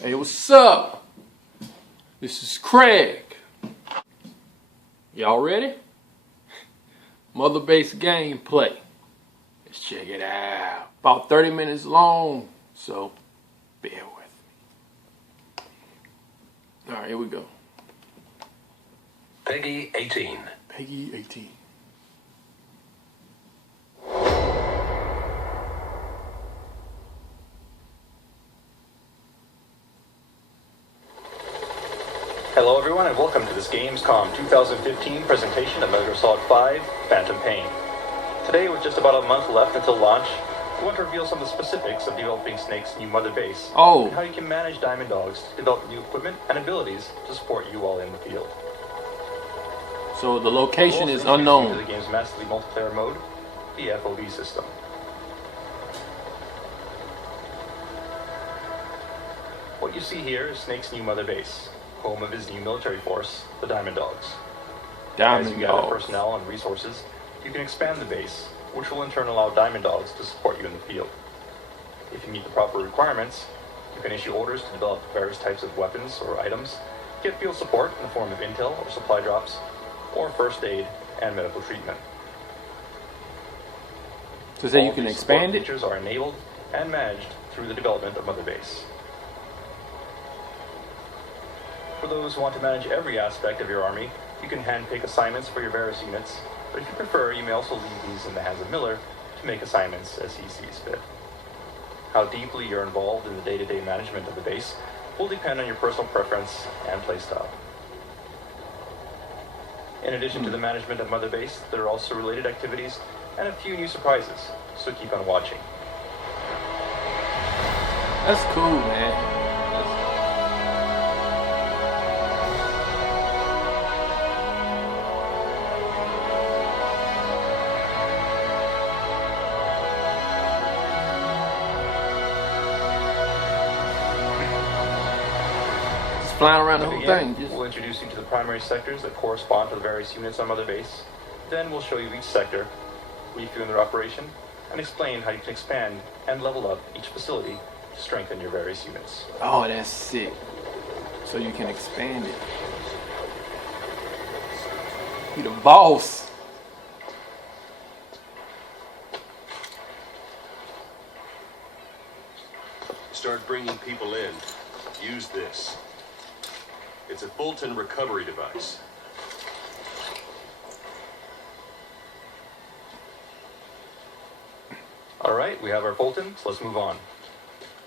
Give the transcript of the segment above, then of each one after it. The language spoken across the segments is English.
Hey, what's up? This is Craig. Y'all ready? Mother Base gameplay. Let's check it out. About 30 minutes long, so bear with me. Alright, here we go. Peggy 18. Peggy 18. Hello everyone and welcome to this Gamescom 2015 presentation of Metal Gear Solid 5 Phantom Pain. Today, with just about a month left until launch, we want to reveal some of the specifics of developing Snake's new mother base, and how you can manage Diamond Dogs to develop new equipment and abilities to support you while in the field. So the location is To unknown. the game's massively multiplayer mode, the FOV system. What you see here is Snake's new mother base, home of his new military force, the Diamond Dogs. As you gather personnel and resources, you can expand the base, which will in turn allow Diamond Dogs to support you in the field. If you meet the proper requirements, you can issue orders to develop various types of weapons or items, get field support in the form of intel or supply drops, or first aid and medical treatment. So say you can expand it? Features are enabled and managed through the development of Mother Base. For those who want to manage every aspect of your army, you can handpick assignments for your various units, but if you prefer, you may also leave these in the hands of Miller to make assignments as he sees fit. How deeply you're involved in the day-to-day management of the base will depend on your personal preference and playstyle. In addition to the management of Mother Base, there are also related activities and a few new surprises, so keep on watching. That's cool, man. Flying around the whole thing. We'll introduce you to the primary sectors that correspond to the various units on Mother Base. Then we'll show you each sector, brief you in their operation, and explain how you can expand and level up each facility to strengthen your various units. Oh, that's sick. So you can expand it. You the boss. Start bringing people in. Use this. It's a Fulton recovery device. Alright, we have our Fulton, so let's move on.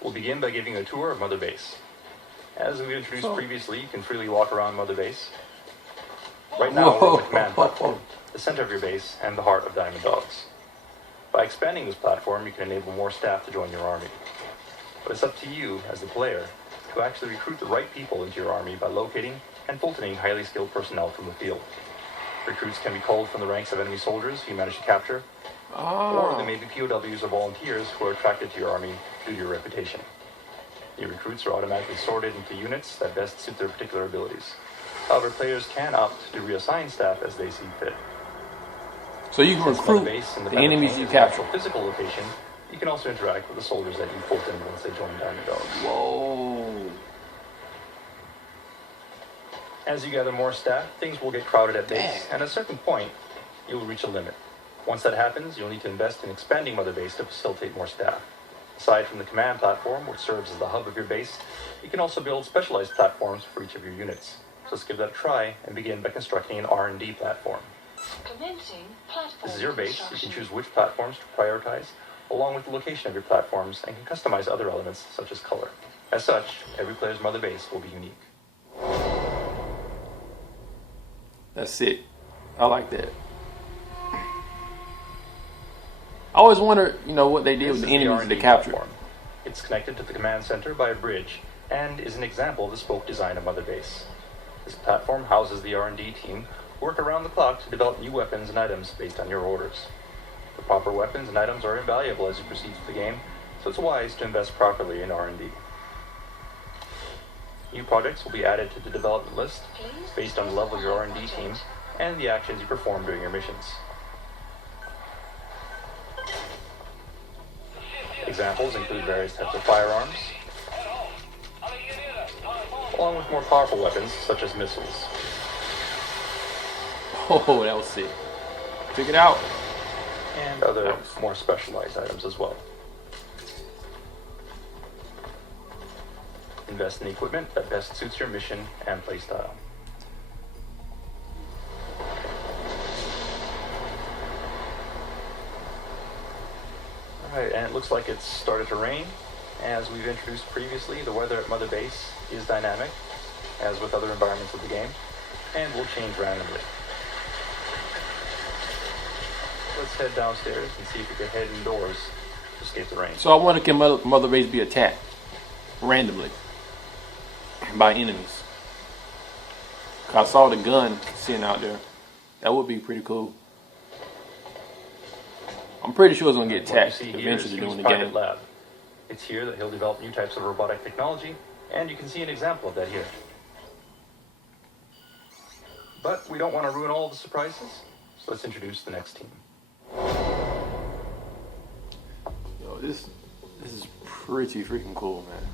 We'll begin by giving a tour of Mother Base. As we introduced previously, you can freely walk around Mother Base. Right now, we're on the command platform, the center of your base, and the heart of Diamond Dogs. By expanding this platform, you can enable more staff to join your army. But it's up to you, as the player, to actually recruit the right people into your army by locating and Fultoning highly skilled personnel from the field. Recruits can be culled from the ranks of enemy soldiers who you manage to capture, or they may be POWs or volunteers who are attracted to your army due to your reputation. The recruits are automatically sorted into units that best suit their particular abilities. However, players can opt to reassign staff as they see fit. So you can recruit the enemies you capture. Physical location, you can also interact with the soldiers that you Fulton once they join Diamond Dogs. Whoa. As you gather more staff, things will get crowded at base, and at a certain point, you will reach a limit. Once that happens, you'll need to invest in expanding Mother Base to facilitate more staff. Aside from the command platform, which serves as the hub of your base, you can also build specialized platforms for each of your units. So let's give that a try and begin by constructing an R&D platform. This is your base. You can choose which platforms to prioritize, along with the location of your platforms, and can customize other elements such as color. As such, every player's Mother Base will be unique. That's it. I like that. I always wonder, what they did with the enemies they captured. It's connected to the command center by a bridge, and is an example of the spoke design of Mother Base. This platform houses the R&D team, who work around the clock to develop new weapons and items based on your orders. The proper weapons and items are invaluable as you proceed through the game, so it's wise to invest properly in R&D. New projects will be added to the development list based on the level of your R&D team and the actions you perform during your missions. Examples include various types of firearms, along with more powerful weapons such as missiles. Oh, that was sick. Check it out. And other more specialized items as well. Invest in equipment that best suits your mission and playstyle. Alright, and it looks like it's started to rain. As we've introduced previously, the weather at Mother Base is dynamic, as with other environments of the game, and will change randomly. Let's head downstairs and see if we can head indoors to escape the rain. So I wonder, can Mother Base be attacked randomly by enemies? 'Cause I saw the gun sitting out there. That would be pretty cool. I'm pretty sure it's gonna get What you attacked see here is eventually Hugh's during the private game. lab. It's here that he'll develop new types of robotic technology, and you can see an example of that here. But we don't want to ruin all the surprises, so let's introduce the next team. Yo, this is pretty freaking cool, man.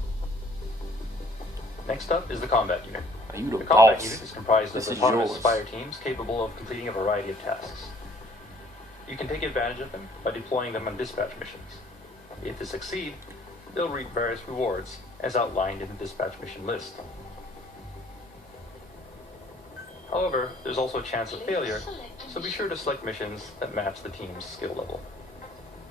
Next up is the combat unit. Are you the The combat boss? unit is comprised This of is autonomous yours. fire teams capable of completing a variety of tasks. You can take advantage of them by deploying them on dispatch missions. If they succeed, they'll reap various rewards as outlined in the dispatch mission list. However, there's also a chance of failure, so be sure to select missions that match the team's skill level.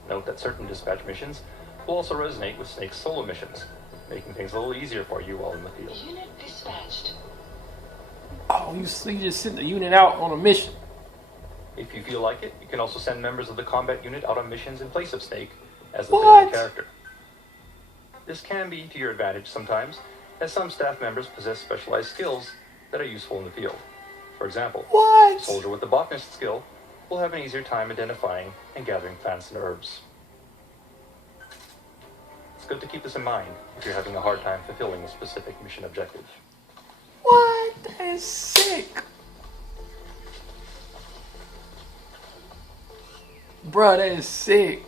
Note that certain dispatch missions will also resonate with Snake's solo missions, making things a little easier for you while in the field. Unit dispatched. Oh, you just sent the unit out on a mission. If you feel like it, you can also send members of the combat unit out on missions in place of Snake as the What? playable character. This can be to your advantage sometimes, as some staff members possess specialized skills that are useful in the field. For example, a What? soldier with the botanist skill will have an easier time identifying and gathering plants and herbs. It's good to keep this in mind if you're having a hard time fulfilling a specific mission objective. What? That is sick. Bruh, that is sick.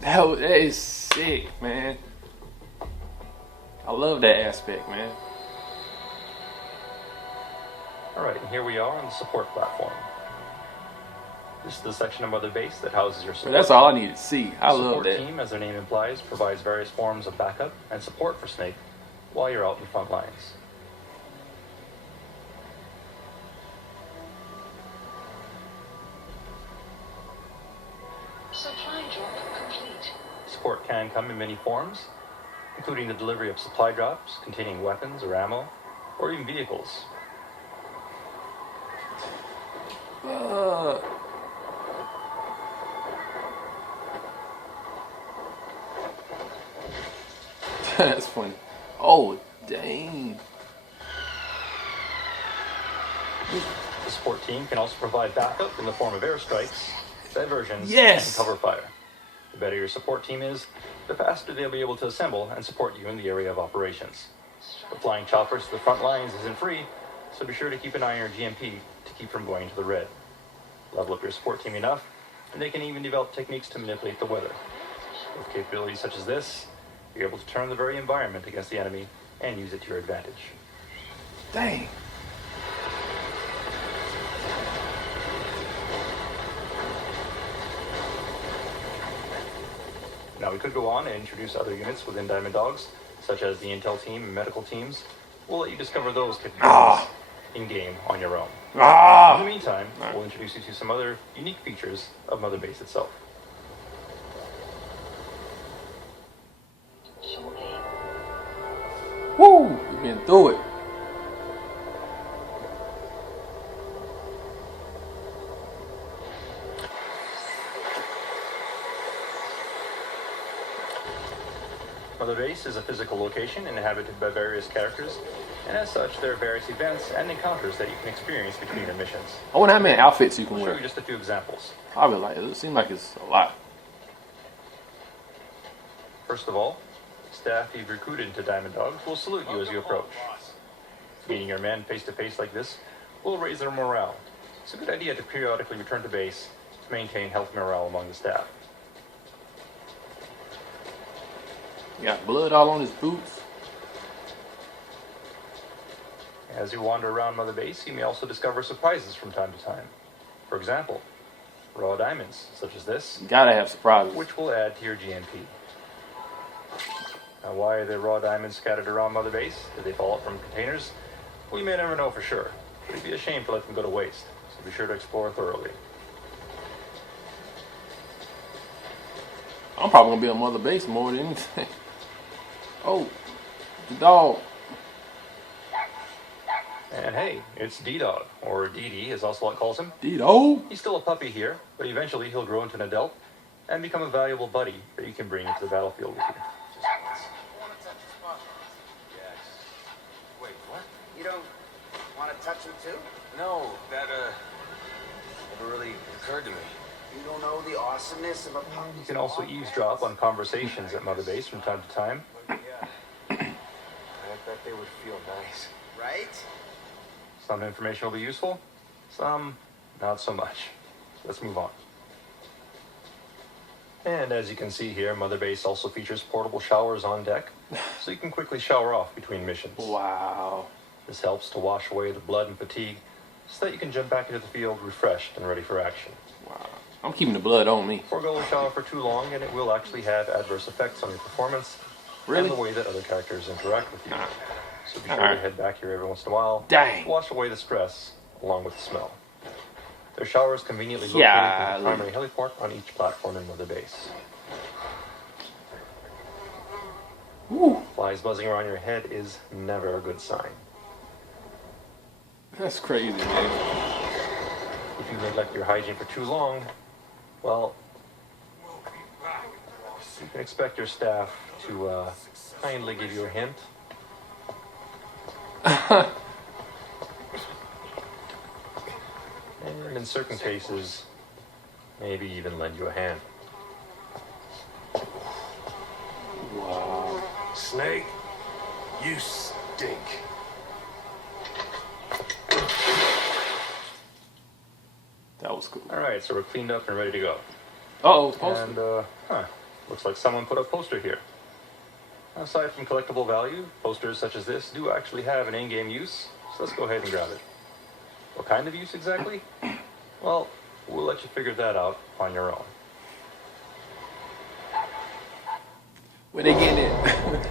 That is sick, man. I love that aspect, man. Alright, and here we are on the support platform. This is the section of Mother Base that houses your But support. that's all I need to see. I The love support that. team, as their name implies, provides various forms of backup and support for Snake while you're out in the front lines. Supply drop complete. Support can come in many forms, including the delivery of supply drops containing weapons or ammo, or even vehicles. Uh, that's funny. Oh, dang. The support team can also provide backup in the form of airstrikes, diversions, Yes! and cover fire. The better your support team is, the faster they'll be able to assemble and support you in the area of operations. Applying choppers to the front lines isn't free, so be sure to keep an eye on your GMP to keep from going to the red. Level up your support team enough, and they can even develop techniques to manipulate the weather. With capabilities such as this, you're able to turn the very environment against the enemy and use it to your advantage. Dang. Now we could go on and introduce other units within Diamond Dogs, such as the intel team and medical teams. We'll let you discover those capabilities in-game on your own. In the Ah! meantime, we'll introduce you to some other unique features of Mother Base itself. Shortly. Woo! We've been through it. Mother Base is a physical location inhabited by various characters, and as such, there are various events and encounters that you can experience between your missions. I wonder how many outfits you can We'll show wear. you just a few examples. I be like, it seems like it's a lot. First of all, staff you've recruited into Diamond Dogs will salute you as you approach. Meeting your men face to face like this will raise their morale. It's a good idea to periodically return to base to maintain healthy morale among the staff. He got blood all on his boots. As you wander around Mother Base, you may also discover surprises from time to time. For example, raw diamonds, such as this, You gotta have surprises. which will add to your GNP. Now, why are there raw diamonds scattered around Mother Base? Did they fall out from containers? We may never know for sure. It'd be a shame to let them go to waste, so be sure to explore thoroughly. I'm probably gonna be on Mother Base more than anything. Oh, the dog. And hey, it's D-Dog, or DD as Ocelot calls him. Dido. He's still a puppy here, but eventually he'll grow into an adult and become a valuable buddy that you can bring into the battlefield with you. Wait, what? You don't want to touch him too? No, that never really occurred to me. You don't know the awesomeness of a puppy. You can also eavesdrop on conversations at Mother Base from time to time. Yeah. I bet they would feel nice. Right? Some information will be useful, some not so much. Let's move on. And as you can see here, Mother Base also features portable showers on deck, so you can quickly shower off between missions. Wow. This helps to wash away the blood and fatigue, so that you can jump back into the field refreshed and ready for action. Wow. I'm keeping the blood on me. Forgo a shower for too long, and it will actually have adverse effects on your performance Really? and the way that other characters interact with you. So be sure to Alright. head back here every once in a while. Dang. To wash away the stress, along with the smell. Their shower is conveniently located Yeah. in the primary heliport on each platform in Mother Base. Woo. Flies buzzing around your head is never a good sign. That's crazy, man. If you neglect your hygiene for too long, well, you can expect your staff to kindly give you a hint. And in certain cases, maybe even lend you a hand. Wow. Snake, you stink. That was cool. Alright, so we're cleaned up and ready to go. Oh, poster. And, looks like someone put a poster here. Aside from collectible value, posters such as this do actually have an in-game use, so let's go ahead and grab it. What kind of use exactly? Well, we'll let you figure that out on your own. Where they getting it?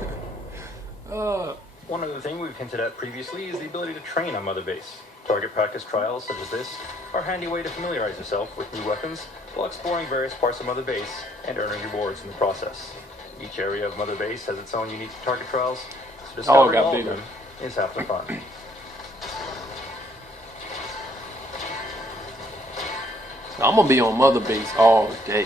One other thing we've hinted at previously is the ability to train on Mother Base. Target practice trials such as this are a handy way to familiarize yourself with new weapons while exploring various parts of Mother Base and earning rewards in the process. Each area of Mother Base has its own unique target trials, so discovering got all of bigger. them is half the fun. I'm gonna be on Mother Base all day.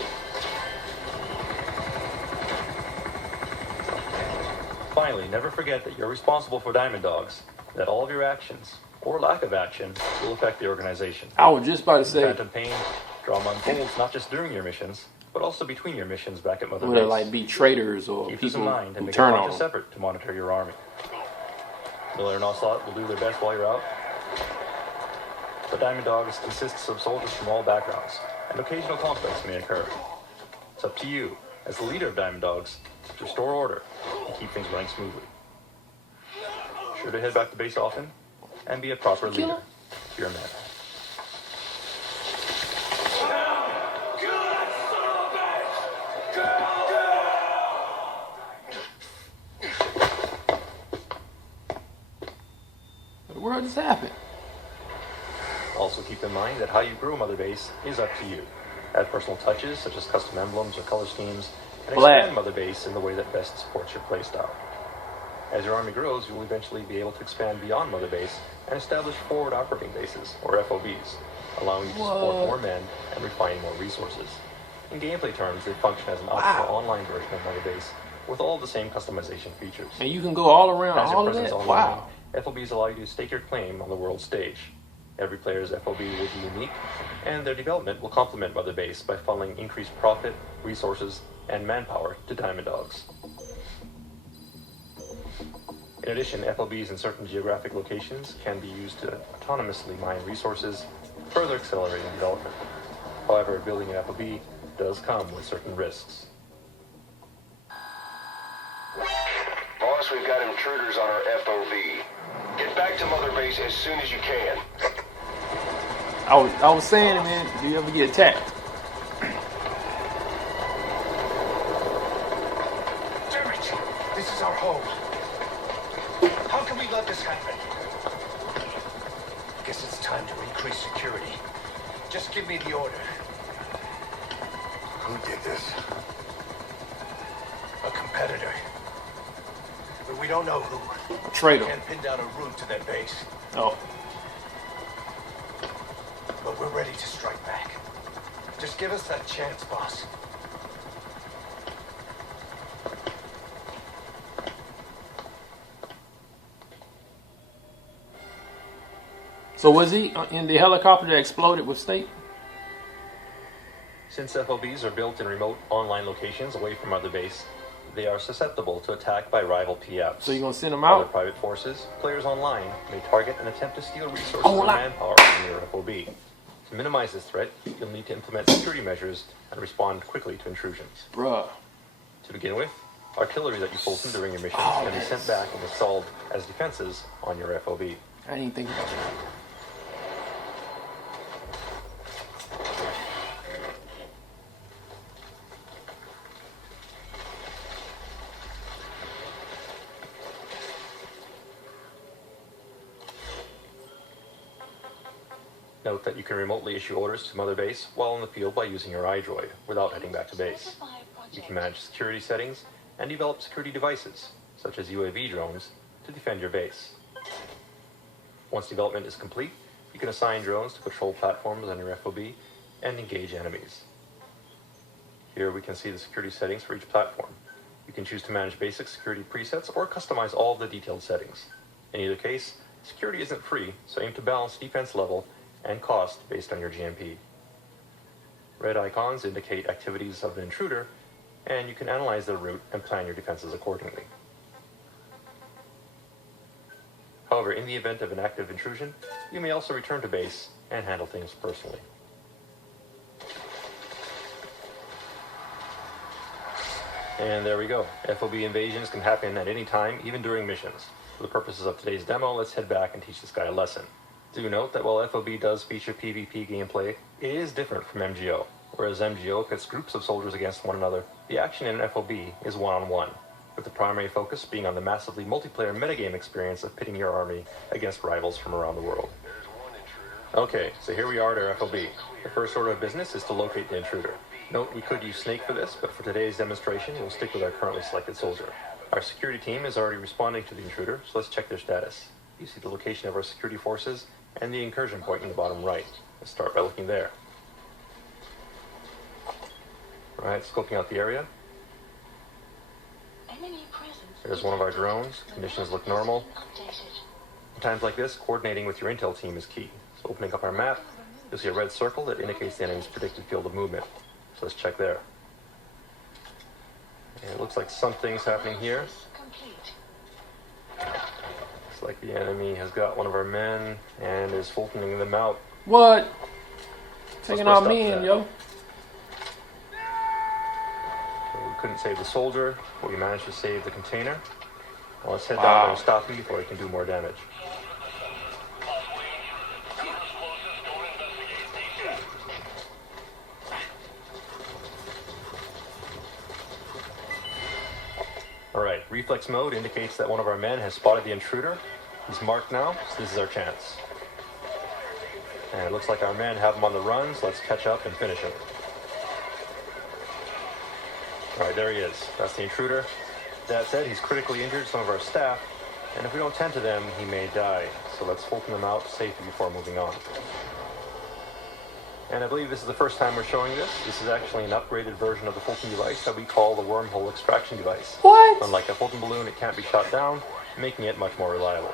Finally, never forget that you're responsible for Diamond Dogs, that all of your actions, or lack of action, will affect the organization. I was just about to say, Phantom Pain drama unfolds not just during your missions, but also between your missions back at Mother would it Base. like be traitors or Keep this in people mind and who make a turn bunch on of them? separate to monitor your army. Miller and Ocelot will do their best while you're out. The Diamond Dogs consists of soldiers from all backgrounds, and occasional conflicts may occur. It's up to you, as the leader of Diamond Dogs, to restore order and keep things running smoothly. Sure to head back to base often, and be a proper leader to your men. What the world just happened? Also keep in mind that how you grow Mother Base is up to you. Add personal touches such as custom emblems or color schemes, and Black. expand Mother Base in the way that best supports your playstyle. As your army grows, you will eventually be able to expand beyond Mother Base and establish forward operating bases, or FOBs, allowing you to support What? more men and refine more resources. In gameplay terms, they function as an optional Wow. online version of Mother Base with all the same customization features. And you can go all around As your all of presence that? online, Wow. FOBs allow you to stake your claim on the world stage. Every player's FOB will be unique, and their development will complement Mother Base by funneling increased profit, resources, and manpower to Diamond Dogs. In addition, FOBs in certain geographic locations can be used to autonomously mine resources, further accelerating development. However, building an FOB does come with certain risks. boss, we've got intruders on our FOB. Get back to Mother Base as soon as you can. I was saying it, man. Do you ever get attacked? Damn it! This is our home. How can we let this happen? Guess it's time to increase security. Just give me the order. Who did this? A competitor. But we don't know who. Traitor. Can't pin down a route to their base. Oh. But we're ready to strike back. Just give us that chance, boss. So was he in the helicopter that exploded with State? Since FOBs are built in remote online locations away from Mother Base, they are susceptible to attack by rival PFs. So you gonna send him Other out? private forces, players online, may target and attempt to steal resources Oh, and like- manpower from your FOB. To minimize this threat, you'll need to implement security measures and respond quickly to intrusions. Bruh. To begin with, artillery that you Fulton during your missions can be sent back and installed as defenses on your FOB. I didn't even think about that. Note that you can remotely issue orders to Mother Base while on the field by using your iDroid without heading back to base. You can manage security settings and develop security devices, such as UAV drones, to defend your base. Once development is complete, you can assign drones to patrol platforms on your FOB and engage enemies. Here we can see the security settings for each platform. You can choose to manage basic security presets or customize all of the detailed settings. In either case, security isn't free, so aim to balance defense level and cost based on your GMP. Red icons indicate activities of an intruder, and you can analyze their route and plan your defenses accordingly. However, in the event of an active intrusion, you may also return to base and handle things personally. And there we go. FOB invasions can happen at any time, even during missions. For the purposes of today's demo, let's head back and teach this guy a lesson. Do note that while FOB does feature PvP gameplay, it is different from MGO. Whereas MGO pits groups of soldiers against one another, the action in FOB is one-on-one, with the primary focus being on the massively multiplayer metagame experience of pitting your army against rivals from around the world. Okay, so here we are at our FOB. The first order of business is to locate the intruder. Note we could use Snake for this, but for today's demonstration, we'll stick with our currently selected soldier. Our security team is already responding to the intruder, so let's check their status. You see the location of our security forces and the incursion point in the bottom right. Let's start by looking there. Alright, scoping out the area. There's one of our drones. Conditions look normal. In times like this, coordinating with your intel team is key. So opening up our map, you'll see a red circle that indicates the enemy's predicted field of movement. So let's check there. And it looks like something's happening here. Looks like the enemy has got one of our men and is Fultoning them out. What? Taking Let's our stop men, that. yo. So we couldn't save the soldier, but we managed to save the container. Now let's head down there and stop him before he can do more damage. Alright, reflex mode indicates that one of our men has spotted the intruder. He's marked now, so this is our chance. And it looks like our men have him on the run, so let's catch up and finish him. Alright, there he is. That's the intruder. That said, he's critically injured some of our staff, and if we don't tend to them, he may die. So let's Fulton them out safely before moving on. And I believe this is the first time we're showing this. This is actually an upgraded version of the Fulton device that we call the wormhole extraction device. What? Unlike a Fulton balloon, it can't be shot down, making it much more reliable.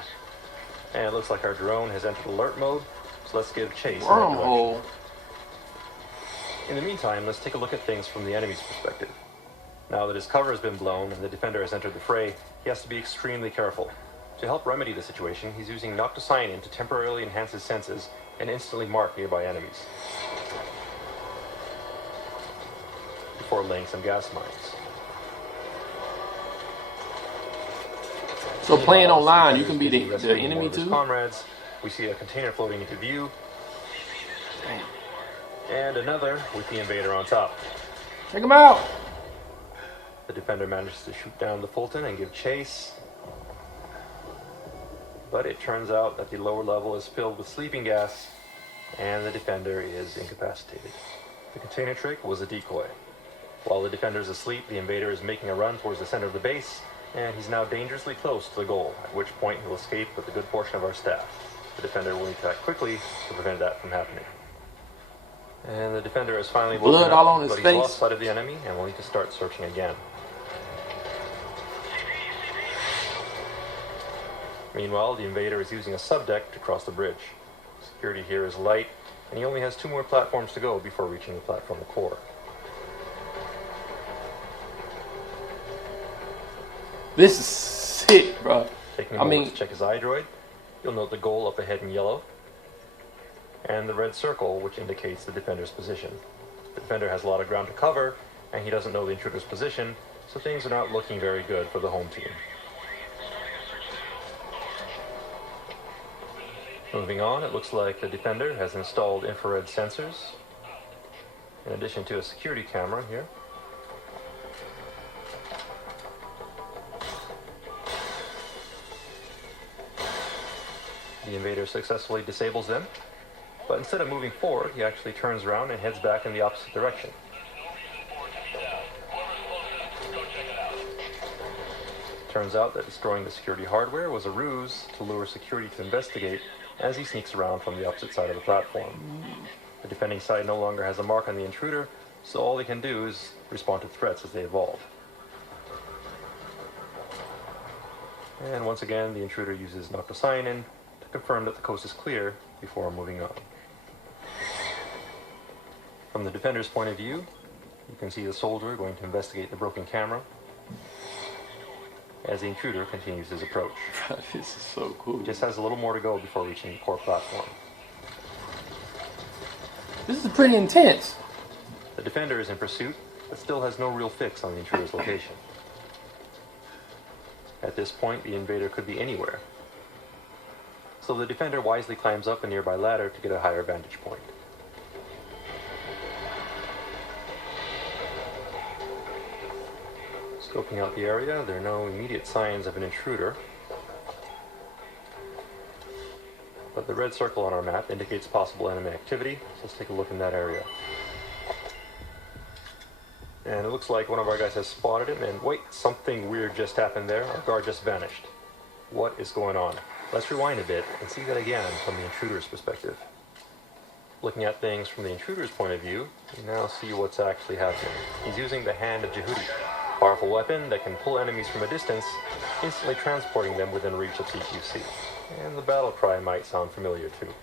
And it looks like our drone has entered alert mode, so let's give chase. in that direction. Wormhole. In the meantime, let's take a look at things from the enemy's perspective. Now that his cover has been blown and the defender has entered the fray, he has to be extremely careful. To help remedy the situation, he's using Noctocyanin to temporarily enhance his senses and instantly mark nearby enemies, before laying some gas mines. So playing Meanwhile, online, you Defender's can be busy the rescuing enemy more of his too? comrades. We see a container floating into view. And another with the invader on top. Check him out. The Defender manages to shoot down the Fulton and give chase. But it turns out that the lower level is filled with sleeping gas, and the Defender is incapacitated. The container trick was a decoy. While the Defender is asleep, the invader is making a run towards the center of the base, and he's now dangerously close to the goal, at which point he'll escape with a good portion of our staff. The Defender will need to act quickly to prevent that from happening. And the Defender has finally woken Blood up, all on his but he's face. lost sight of the enemy and will need to start searching again. Meanwhile, the invader is using a subdeck to cross the bridge. Security here is light, and he only has 2 more platforms to go before reaching the platform core. This is sick, bro. Taking a I moment mean, to check his iDroid, you'll note the goal up ahead in yellow, and the red circle, which indicates the Defender's position. The Defender has a lot of ground to cover, and he doesn't know the intruder's position, so things are not looking very good for the home team. Moving on, it looks like the Defender has installed infrared sensors, in addition to a security camera here. The invader successfully disables them, but instead of moving forward, he actually turns around and heads back in the opposite direction. Turns out that destroying the security hardware was a ruse to lure security to investigate as he sneaks around from the opposite side of the platform. The defending side no longer has a mark on the intruder, so all they can do is respond to threats as they evolve. And once again, the intruder uses noctocyanin to confirm that the coast is clear before moving on. From the Defender's point of view, you can see the soldier going to investigate the broken camera as the intruder continues his approach. this is so cool. He just has a little more to go before reaching the core platform. This is pretty intense. The Defender is in pursuit, but still has no real fix on the intruder's location. At this point, the invader could be anywhere. So the Defender wisely climbs up a nearby ladder to get a higher vantage point. Scoping out the area, there are no immediate signs of an intruder. But the red circle on our map indicates possible enemy activity, so let's take a look in that area. And it looks like one of our guys has spotted him, and wait, something weird just happened there. Our guard just vanished. What is going on? Let's rewind a bit and see that again from the intruder's perspective. Looking at things from the intruder's point of view, you now see what's actually happening. He's using the Hand of Jehudi, a powerful weapon that can pull enemies from a distance, instantly transporting them within reach of CQC. And the battle cry might sound familiar too.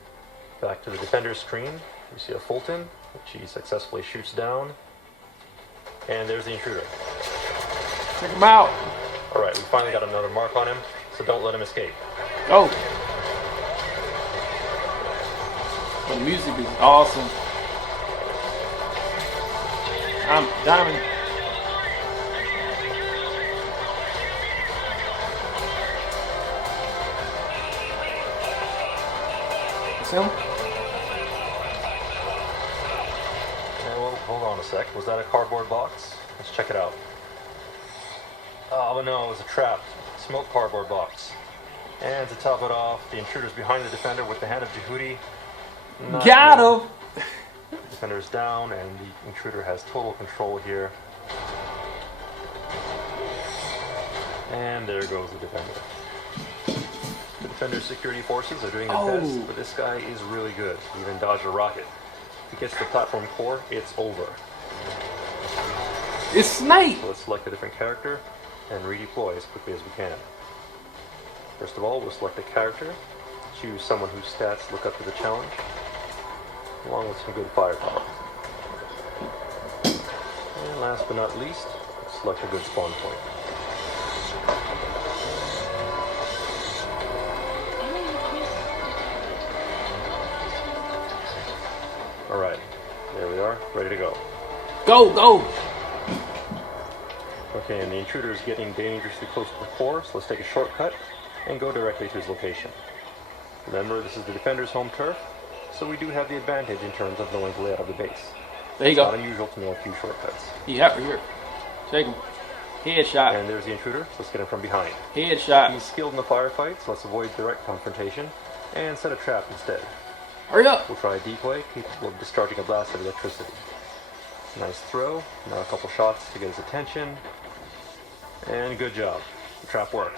Back to the Defender's screen, you see a Fulton, which he successfully shoots down. And there's the intruder. Check him out. Alright, we finally got another mark on him, so don't let him escape. Go. The music is awesome. I'm Diamond. That's him? Well, hold on a sec. Was that a cardboard box? Let's check it out. Oh no, it was a trap. Smoked cardboard box. And to top it off, the intruder's behind the Defender with the Hand of Jehudi. Not Got good. him. The Defender's down, and the intruder has total control here. And there goes the Defender. The Defender's security forces are doing their best, but this guy is really good. He even dodged a rocket. If he gets to the platform core, it's over. It's Snake. So let's select a different character and redeploy as quickly as we can. First of all, we'll select a character, choose someone whose stats look up to the challenge, along with some good firepower. And last but not least, let's select a good spawn point. Alright, there we are, ready to go. Go, go. Okay, and the intruder is getting dangerously close to the core, so let's take a shortcut and go directly to his location. Remember, this is the defender's home turf, so we do have the advantage in terms of knowing the layout of the base. There you It's go. not unusual to know a few shortcuts. He right here. Take him. Headshot. And there's the intruder, so let's get him from behind. Headshot. He's skilled in the firefight, so let's avoid direct confrontation and set a trap instead. Hurry up. We'll try a decoy capable of discharging a blast of electricity. Nice throw. Now a couple shots to get his attention. And good job. The trap worked.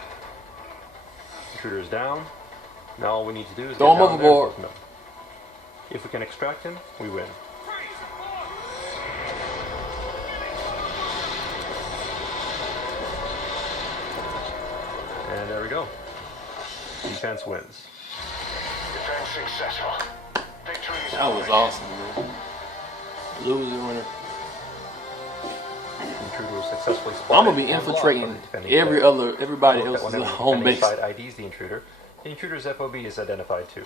Intruder's down. Now all we need to do is Throw get him down there and overboard. poke him up. If we can extract him, we win. And there we go. Defense wins. Defense successful. Victory is That was ours. awesome, man. Loser winner. Intruder was successfully spotted. I'm gonna be and blocked by infiltrating the defending every player. everybody Note that else's whenever the home defending base. side IDs the intruder's FOB is identified too.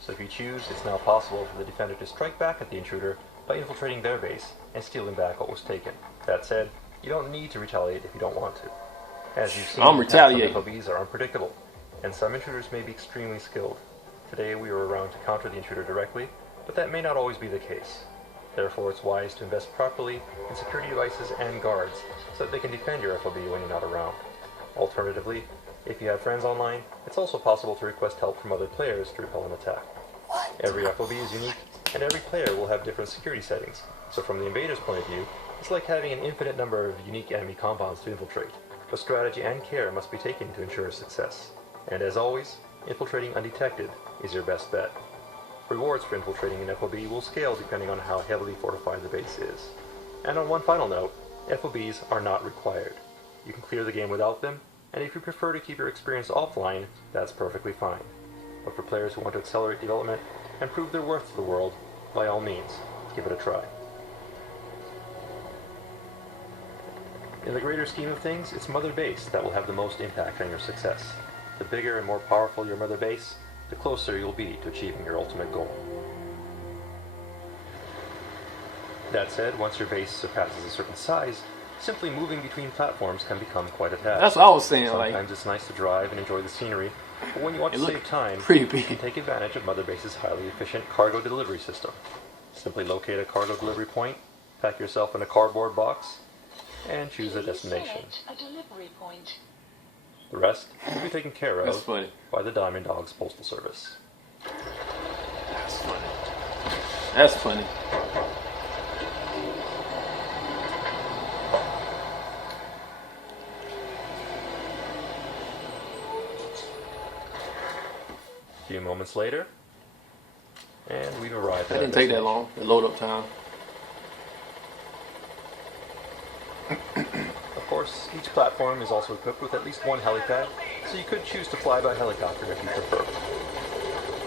So if you choose, it's now possible for the defender to strike back at the intruder by infiltrating their base and stealing back what was taken. That said, you don't need to retaliate if you don't want to. As you've seen, I'm attacks on retaliating. FOBs are unpredictable, and some intruders may be extremely skilled. Today we were around to counter the intruder directly, but that may not always be the case. Therefore, it's wise to invest properly in security devices and guards so that they can defend your FOB when you're not around. Alternatively, if you have friends online, it's also possible to request help from other players to repel an attack. Every FOB is unique, and every player will have different security settings, so from the invader's point of view, it's like having an infinite number of unique enemy compounds to infiltrate, but strategy and care must be taken to ensure success. And as always, infiltrating undetected is your best bet. Rewards for infiltrating an FOB will scale depending on how heavily fortified the base is. And on one final note, FOBs are not required. You can clear the game without them, and if you prefer to keep your experience offline, that's perfectly fine. But for players who want to accelerate development and prove their worth to the world, by all means, give it a try. In the greater scheme of things, it's Mother Base that will have the most impact on your success. The bigger and more powerful your Mother Base, the closer you'll be to achieving your ultimate goal. That said, once your base surpasses a certain size, simply moving between platforms can become quite a task. That's what I was saying. Sometimes Like, it's nice to drive and enjoy the scenery, but when you want it to looked save time, pretty you big. can take advantage of Mother Base's highly efficient cargo delivery system. Simply locate a cargo delivery point, pack yourself in a cardboard box, and choose a destination. Select a delivery point. The rest will be taken care That's of funny. by the Diamond Dogs Postal Service. That's funny. That's funny. A few moments later, and we've arrived That at didn't our take that destination. long. The load up time. Of course, each platform is also equipped with at least one helipad, so you could choose to fly by helicopter if you prefer.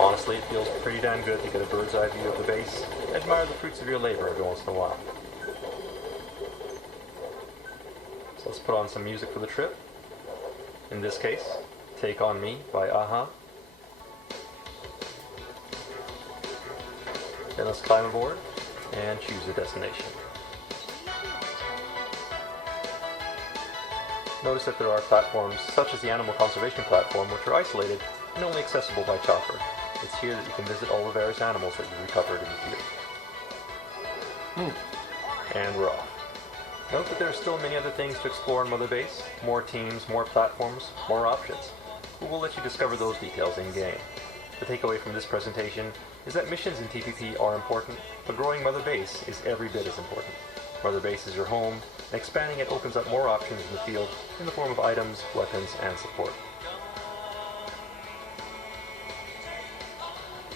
Honestly, it feels pretty damn good to get a bird's eye view of the base and admire the fruits of your labor every once in a while. So let's put on some music for the trip. In this case, Take On Me by Aha. Then let's climb aboard and choose a destination. Notice that there are platforms, such as the Animal Conservation Platform, which are isolated and only accessible by chopper. It's here that you can visit all the various animals that you recovered in the field. And we're off. Note that there are still many other things to explore in Mother Base. More teams, more platforms, more options. We will let you discover those details in-game. The takeaway from this presentation is that missions in TPP are important, but growing Mother Base is every bit as important. Mother Base is your home, and expanding it opens up more options in the field in the form of items, weapons, and support.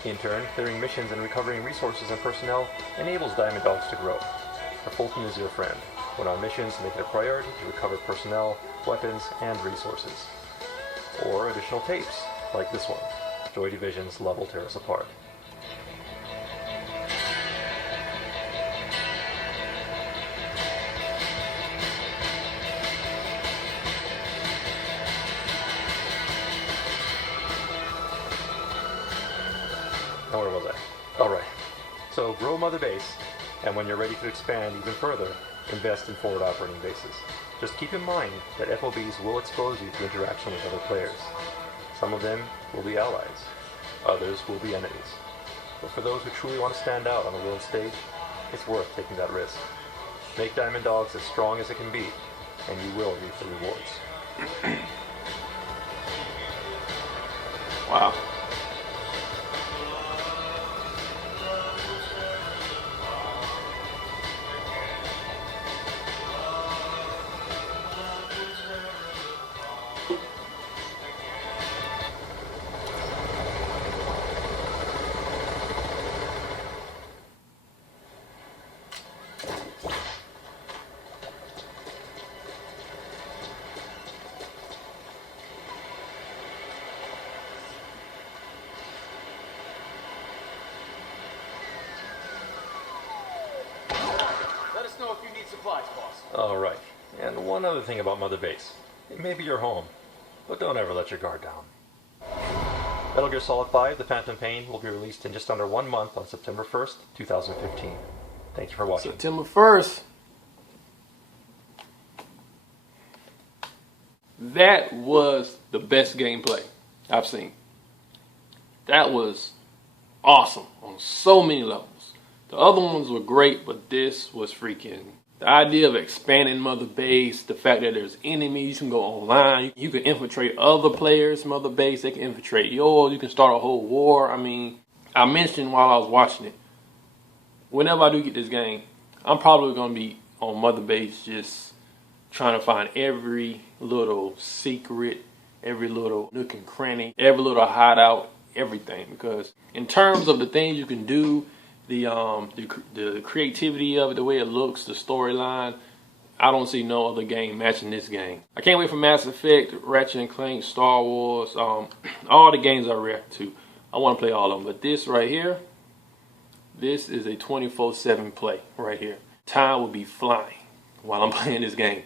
In turn, clearing missions and recovering resources and personnel enables Diamond Dogs to grow. The Fulton is your friend. When on missions, make it a priority to recover personnel, weapons, and resources. Or additional tapes, like this one. Joy Division's Love Will Tear Us Apart. Now where was I? Alright. So grow Mother Base, and when you're ready to expand even further, invest in forward operating bases. Just keep in mind that FOBs will expose you to interaction with other players. Some of them will be allies, others will be enemies. But for those who truly want to stand out on the world stage, it's worth taking that risk. Make Diamond Dogs as strong as it can be, and you will reap the rewards. Wow. Let us know if you need supplies, boss. Alright, and one other thing about Mother Base. It may be your home, but don't ever let your guard down. Metal Gear Solid 5, The Phantom Pain, will be released in just under 1 month on September 1st, 2015. Thank you for watching. September 1st. That was the best gameplay I've seen. That was awesome on so many levels. The other ones were great, but this was freaking. The idea of expanding Mother Base, the fact that there's enemies, you can go online, you can infiltrate other players' Mother Base, they can infiltrate yours, you can start a whole war. I mean, I mentioned while I was watching it, whenever I do get this game, I'm probably going to be on Mother Base just trying to find every little secret, every little nook and cranny, every little hideout, everything. Because in terms of the things you can do, the creativity of it, the way it looks, the storyline, I don't see no other game matching this game. I can't wait for Mass Effect, Ratchet and Clank, Star Wars, all the games I react to. I want to play all of them. But this right here, this is a 24/7 play right here. Time will be flying while I'm playing this game.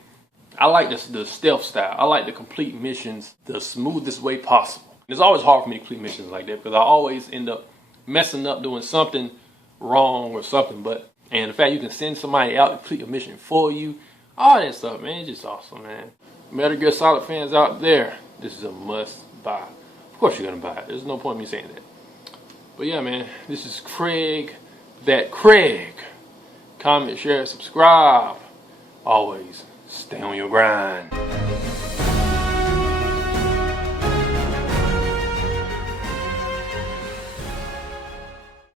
I like the stealth style. I like the complete missions the smoothest way possible. It's always hard for me to complete missions like that because I always end up messing up doing something wrong or something. And the fact you can send somebody out to complete a mission for you, all that stuff, man, it's just awesome, man. Metal Gear Solid fans out there, this is a must buy. Of course you're gonna buy it. There's no point in me saying that. But yeah, man, this is Craig. Comment, share, subscribe. Always stay on your grind.